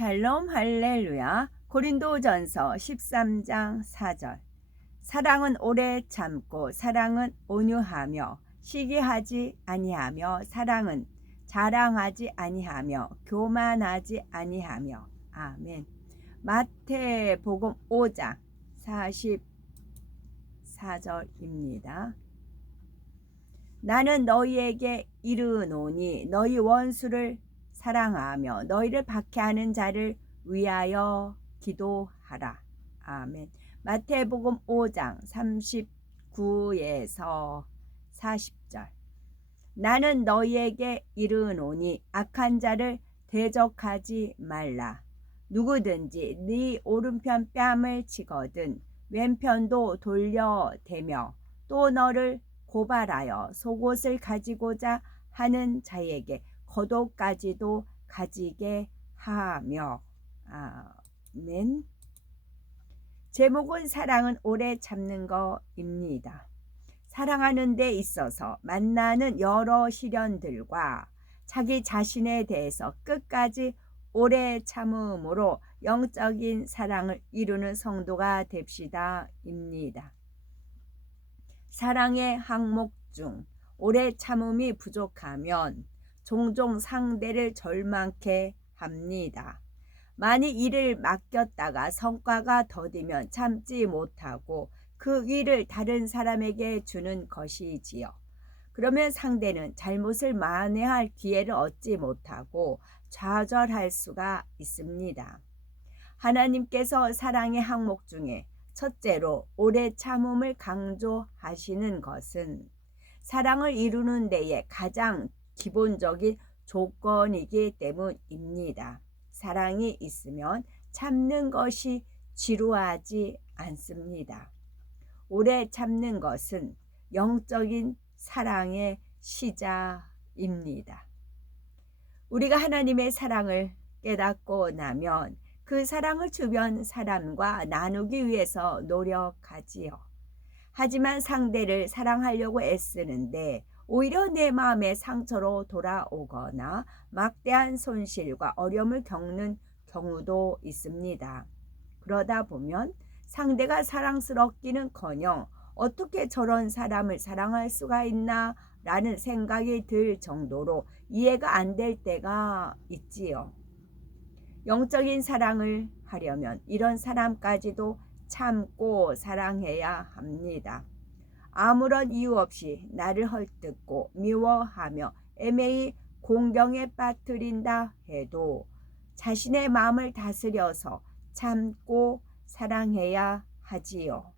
샬롬 할렐루야. 고린도전서 13장 4절. 사랑은 오래 참고 사랑은 온유하며 시기하지 아니하며 사랑은 자랑하지 아니하며 교만하지 아니하며. 아멘. 마태복음 5장 44절입니다. 나는 너희에게 이르노니 너희 원수를 사랑하며 너희를 박해하는 자를 위하여 기도하라. 아멘. 마태복음 5장 39에서 40절. 나는 너희에게 이르노니 악한 자를 대적하지 말라. 누구든지 네 오른편 뺨을 치거든 왼편도 돌려대며 또 너를 고발하여 속옷을 가지고자 하는 자에게 겉옷까지도 가지게 하며. 아멘. 제목은 사랑은 오래 참는 거입니다. 사랑하는 데 있어서 만나는 여러 시련들과 자기 자신에 대해서 끝까지 오래 참음으로 영적인 사랑을 이루는 성도가 됩시다입니다. 사랑의 항목 중 오래 참음이 부족하면 종종 상대를 절망케 합니다. 만일 일을 맡겼다가 성과가 더디면 참지 못하고 그 일을 다른 사람에게 주는 것이지요. 그러면 상대는 잘못을 만회할 기회를 얻지 못하고 좌절할 수가 있습니다. 하나님께서 사랑의 항목 중에 첫째로 오래 참음을 강조하시는 것은 사랑을 이루는 데에 가장 기본적인 조건이기 때문입니다. 사랑이 있으면 참는 것이 지루하지 않습니다. 오래 참는 것은 영적인 사랑의 시작입니다. 우리가 하나님의 사랑을 깨닫고 나면 그 사랑을 주변 사람과 나누기 위해서 노력하지요. 하지만 상대를 사랑하려고 애쓰는데 오히려 내 마음의 상처로 돌아오거나 막대한 손실과 어려움을 겪는 경우도 있습니다. 그러다 보면 상대가 사랑스럽기는커녕 어떻게 저런 사람을 사랑할 수가 있나 라는 생각이 들 정도로 이해가 안 될 때가 있지요. 영적인 사랑을 하려면 이런 사람까지도 참고 사랑해야 합니다. 아무런 이유 없이 나를 헐뜯고 미워하며 애매히 공경에 빠뜨린다 해도 자신의 마음을 다스려서 참고 사랑해야 하지요.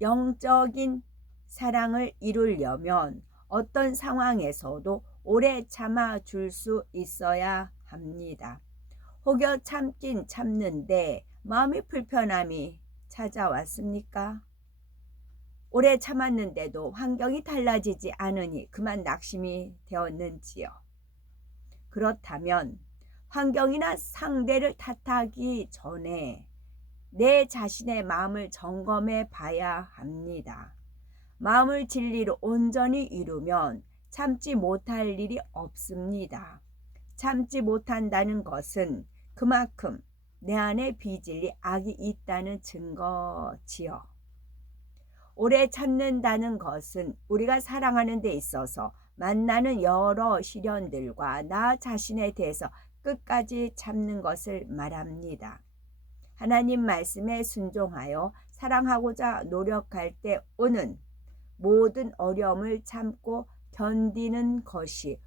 영적인 사랑을 이루려면 어떤 상황에서도 오래 참아줄 수 있어야 합니다. 혹여 참긴 참는데 마음이 불편함이 찾아왔습니까? 오래 참았는데도 환경이 달라지지 않으니 그만 낙심이 되었는지요? 그렇다면 환경이나 상대를 탓하기 전에 내 자신의 마음을 점검해 봐야 합니다. 마음을 진리로 온전히 이루면 참지 못할 일이 없습니다. 참지 못한다는 것은 그만큼 내 안에 비진리, 악이 있다는 증거지요. 오래 참는다는 것은 우리가 사랑하는 데 있어서 만나는 여러 시련들과 나 자신에 대해서 끝까지 참는 것을 말합니다. 하나님 말씀에 순종하여 사랑하고자 노력할 때 오는 모든 어려움을 참고 견디는 것이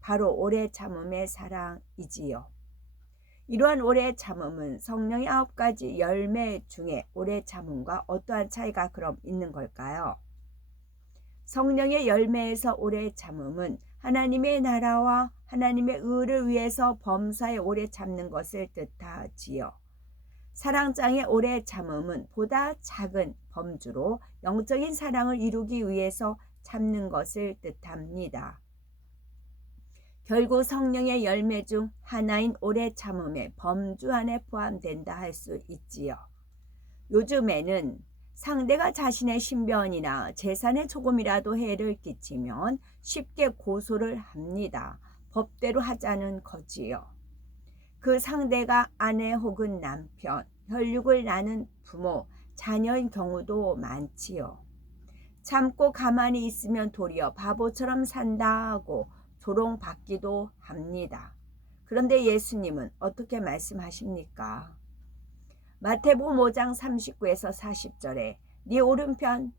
바로 오래 참음의 사랑이지요. 이러한 오래 참음은 성령의 9가지 열매 중에 오래 참음과 어떠한 차이가 그럼 있는 걸까요? 성령의 열매에서 오래 참음은 하나님의 나라와 하나님의 의를 위해서 범사에 오래 참는 것을 뜻하지요. 사랑장의 오래 참음은 보다 작은 범주로 영적인 사랑을 이루기 위해서 참는 것을 뜻합니다. 결국 성령의 열매 중 하나인 오래 참음의 범주 안에 포함된다 할 수 있지요. 요즘에는 상대가 자신의 신변이나 재산에 조금이라도 해를 끼치면 쉽게 고소를 합니다. 법대로 하자는 거지요. 그 상대가 아내 혹은 남편, 혈육을 나눈 부모, 자녀인 경우도 많지요. 참고 가만히 있으면 도리어 바보처럼 산다고 조롱받기도 합니다. 그런데 예수님은 어떻게 말씀하십니까? 마태복음 5장 39에서 40절에 네 오른편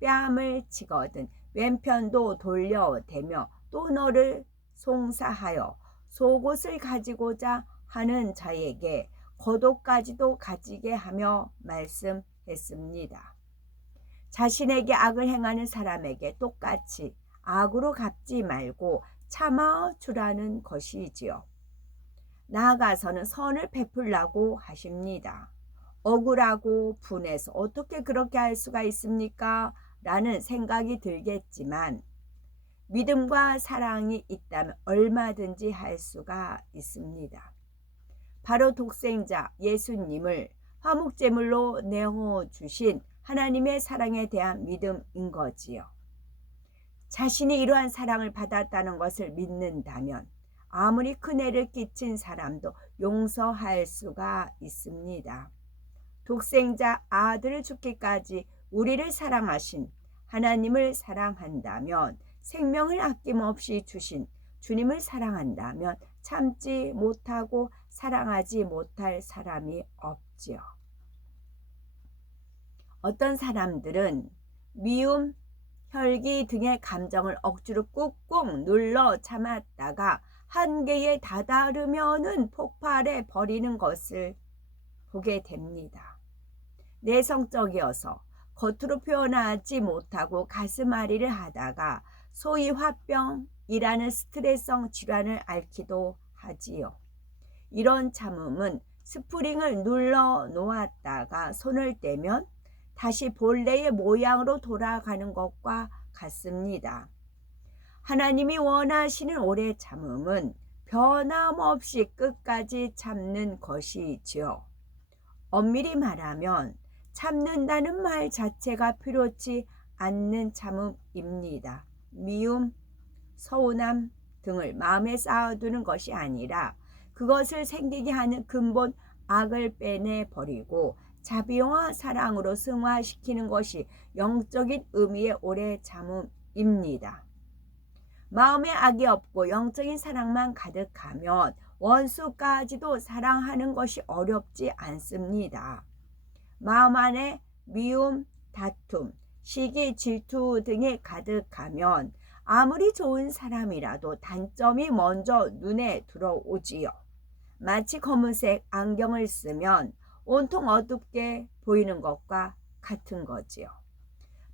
뺨을 치거든 왼편도 돌려대며 또 너를 송사하여 속옷을 가지고자 하는 자에게 겉옷까지도 가지게 하며 말씀했습니다. 자신에게 악을 행하는 사람에게 똑같이 악으로 갚지 말고 참아주라는 것이지요. 나아가서는 선을 베풀라고 하십니다. 억울하고 분해서 어떻게 그렇게 할 수가 있습니까? 라는 생각이 들겠지만 믿음과 사랑이 있다면 얼마든지 할 수가 있습니다. 바로 독생자 예수님을 화목제물로 내어주신 하나님의 사랑에 대한 믿음인 거지요. 자신이 이러한 사랑을 받았다는 것을 믿는다면 아무리 큰 해를 끼친 사람도 용서할 수가 있습니다. 독생자 아들을 죽기까지 우리를 사랑하신 하나님을 사랑한다면, 생명을 아낌없이 주신 주님을 사랑한다면 참지 못하고 사랑하지 못할 사람이 없지요. 어떤 사람들은 미움, 혈기 등의 감정을 억지로 꾹꾹 눌러 참았다가 한계에 다다르면은 폭발해 버리는 것을 보게 됩니다. 내성적이어서 겉으로 표현하지 못하고 가슴앓이를 하다가 소위 화병이라는 스트레스성 질환을 앓기도 하지요. 이런 참음은 스프링을 눌러 놓았다가 손을 떼면 다시 본래의 모양으로 돌아가는 것과 같습니다. 하나님이 원하시는 오래 참음은 변함없이 끝까지 참는 것이지요. 엄밀히 말하면 참는다는 말 자체가 필요치 않는 참음입니다. 미움, 서운함 등을 마음에 쌓아두는 것이 아니라 그것을 생기게 하는 근본 악을 빼내버리고 자비와 사랑으로 승화시키는 것이 영적인 의미의 오래 참음입니다. 마음에 악이 없고 영적인 사랑만 가득하면 원수까지도 사랑하는 것이 어렵지 않습니다. 마음 안에 미움, 다툼, 시기, 질투 등이 가득하면 아무리 좋은 사람이라도 단점이 먼저 눈에 들어오지요. 마치 검은색 안경을 쓰면 온통 어둡게 보이는 것과 같은 거지요.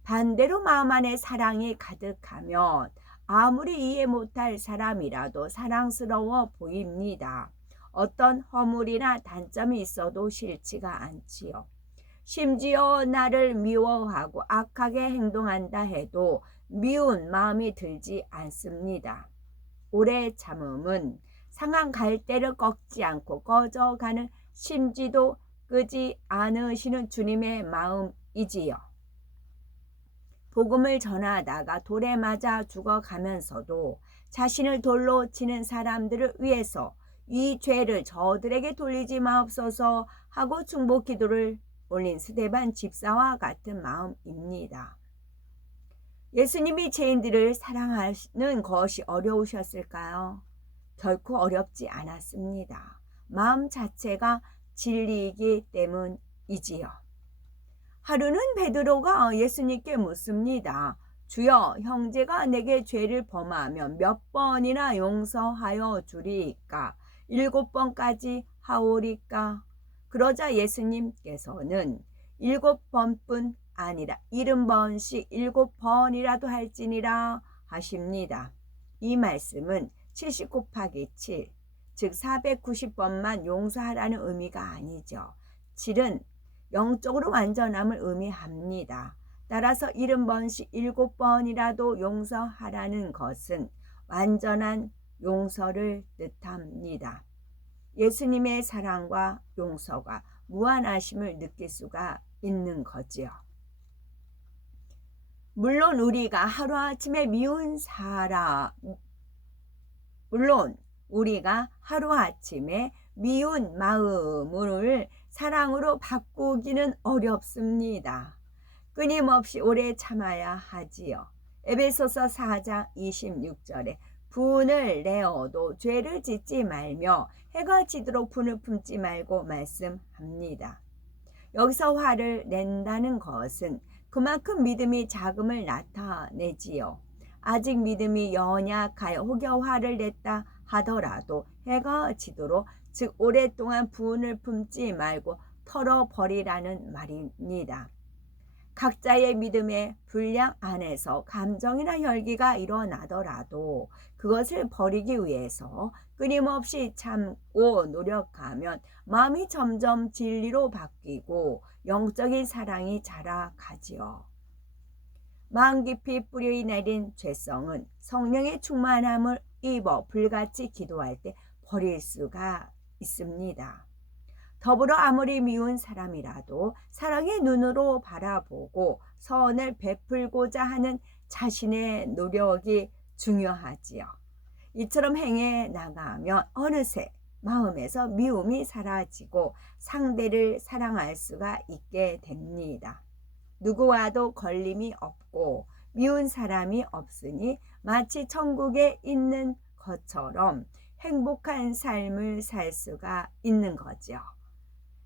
반대로 마음 안에 사랑이 가득하면 아무리 이해 못할 사람이라도 사랑스러워 보입니다. 어떤 허물이나 단점이 있어도 싫지가 않지요. 심지어 나를 미워하고 악하게 행동한다 해도 미운 마음이 들지 않습니다. 오래 참음은 상한 갈대를 꺾지 않고 꺼져가는 심지도 끄지 않으시는 주님의 마음이지요. 복음을 전하다가 돌에 맞아 죽어가면서도 자신을 돌로 치는 사람들을 위해서 이 죄를 저들에게 돌리지 마옵소서 하고 중보 기도를 올린 스데반 집사와 같은 마음입니다. 예수님이 죄인들을 사랑하는 것이 어려우셨을까요? 결코 어렵지 않았습니다. 마음 자체가 진리이기 때문이지요. 하루는 베드로가 예수님께 묻습니다. 주여, 형제가 내게 죄를 범하면 몇 번이나 용서하여 주리이까? 7번까지 하오리까? 그러자 예수님께서는 7번뿐 아니라 70번씩 7번이라도 할지니라 하십니다. 이 말씀은 70 곱하기 7, 즉 490번만 용서하라는 의미가 아니죠. 7은 영적으로 완전함을 의미합니다. 따라서 70번씩 7번이라도 용서하라는 것은 완전한 용서를 뜻합니다. 예수님의 사랑과 용서가 무한하심을 느낄 수가 있는 거지요. 물론 우리가 하루아침에 미운 사람, 물론 우리가 하루아침에 미운 마음을 사랑으로 바꾸기는 어렵습니다. 끊임없이 오래 참아야 하지요. 에베소서 4장 26절에 분을 내어도 죄를 짓지 말며 해가 지도록 분을 품지 말고 말씀합니다. 여기서 화를 낸다는 것은 그만큼 믿음이 작음을 나타내지요. 아직 믿음이 연약하여 혹여 화를 냈다 하더라도 해가 지도록, 즉 오랫동안 분을 품지 말고 털어버리라는 말입니다. 각자의 믿음의 분량 안에서 감정이나 혈기가 일어나더라도 그것을 버리기 위해서 끊임없이 참고 노력하면 마음이 점점 진리로 바뀌고 영적인 사랑이 자라가지요. 마음 깊이 뿌리 내린 죄성은 성령의 충만함을 입어 불같이 기도할 때 버릴 수가 있습니다. 더불어 아무리 미운 사람이라도 사랑의 눈으로 바라보고 선을 베풀고자 하는 자신의 노력이 중요하지요. 이처럼 행해 나가면 어느새 마음에서 미움이 사라지고 상대를 사랑할 수가 있게 됩니다. 누구와도 걸림이 없고 미운 사람이 없으니 마치 천국에 있는 것처럼 행복한 삶을 살 수가 있는 거죠.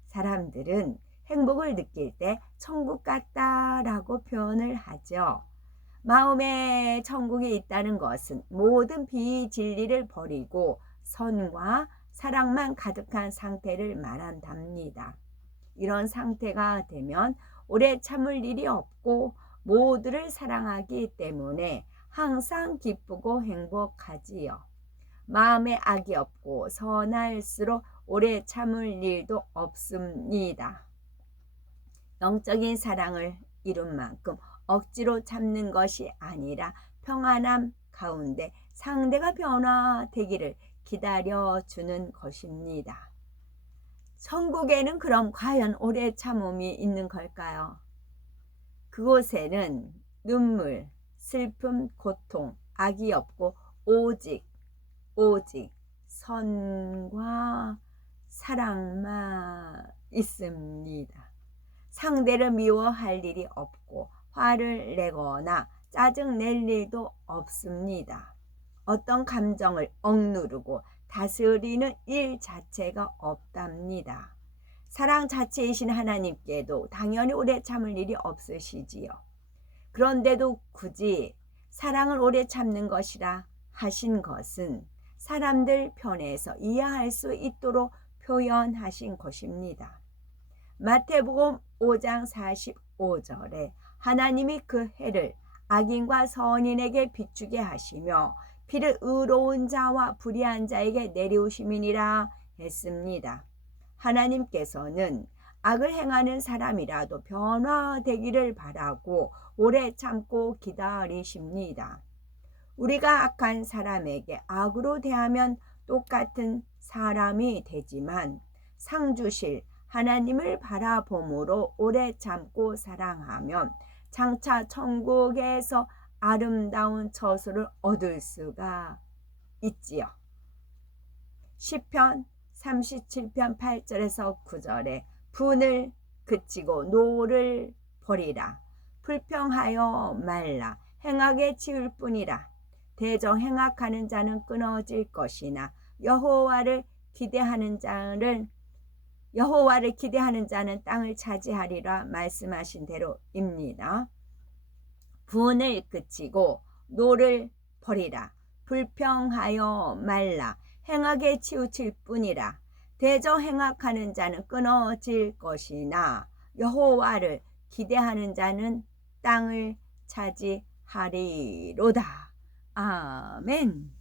사람들은 행복을 느낄 때 천국 같다라고 표현을 하죠. 마음에 천국이 있다는 것은 모든 비진리를 버리고 선과 사랑만 가득한 상태를 말한답니다. 이런 상태가 되면 오래 참을 일이 없고 모두를 사랑하기 때문에 항상 기쁘고 행복하지요. 마음에 악이 없고 선할수록 오래 참을 일도 없습니다. 영적인 사랑을 이룬 만큼 억지로 참는 것이 아니라 평안함 가운데 상대가 변화되기를 기다려주는 것입니다. 천국에는 그럼 과연 오래 참음이 있는 걸까요? 그곳에는 눈물, 슬픔, 고통, 악이 없고 오직 선과 사랑만 있습니다. 상대를 미워할 일이 없고 화를 내거나 짜증 낼 일도 없습니다. 어떤 감정을 억누르고 다스리는 일 자체가 없답니다. 사랑 자체이신 하나님께도 당연히 오래 참을 일이 없으시지요. 그런데도 굳이 사랑을 오래 참는 것이라 하신 것은 사람들 편에서 이해할 수 있도록 표현하신 것입니다. 마태복음 5장 45절에 하나님이 그 해를 악인과 선인에게 비추게 하시며 비를 의로운 자와 불의한 자에게 내리우심이니라 했습니다. 하나님께서는 악을 행하는 사람이라도 변화되기를 바라고 오래 참고 기다리십니다. 우리가 악한 사람에게 악으로 대하면 똑같은 사람이 되지만 상 주실 하나님을 바라봄으로 오래 참고 사랑하면 장차 천국에서 아름다운 처소를 얻을 수가 있지요. 시편 37편 8절에서 9절에 분을 그치고 노를 버리라. 불평하여 말라. 행악에 치울 뿐이라. 대저 행악하는 자는 끊어질 것이나 여호와를 기대하는 자는 땅을 차지하리라 말씀하신 대로입니다. 분을 그치고 노를 버리라. 불평하여 말라. 행악에 치우칠 뿐이라. 대저 행악하는 자는 끊어질 것이나 여호와를 기대하는 자는 땅을 차지하리로다. 아멘.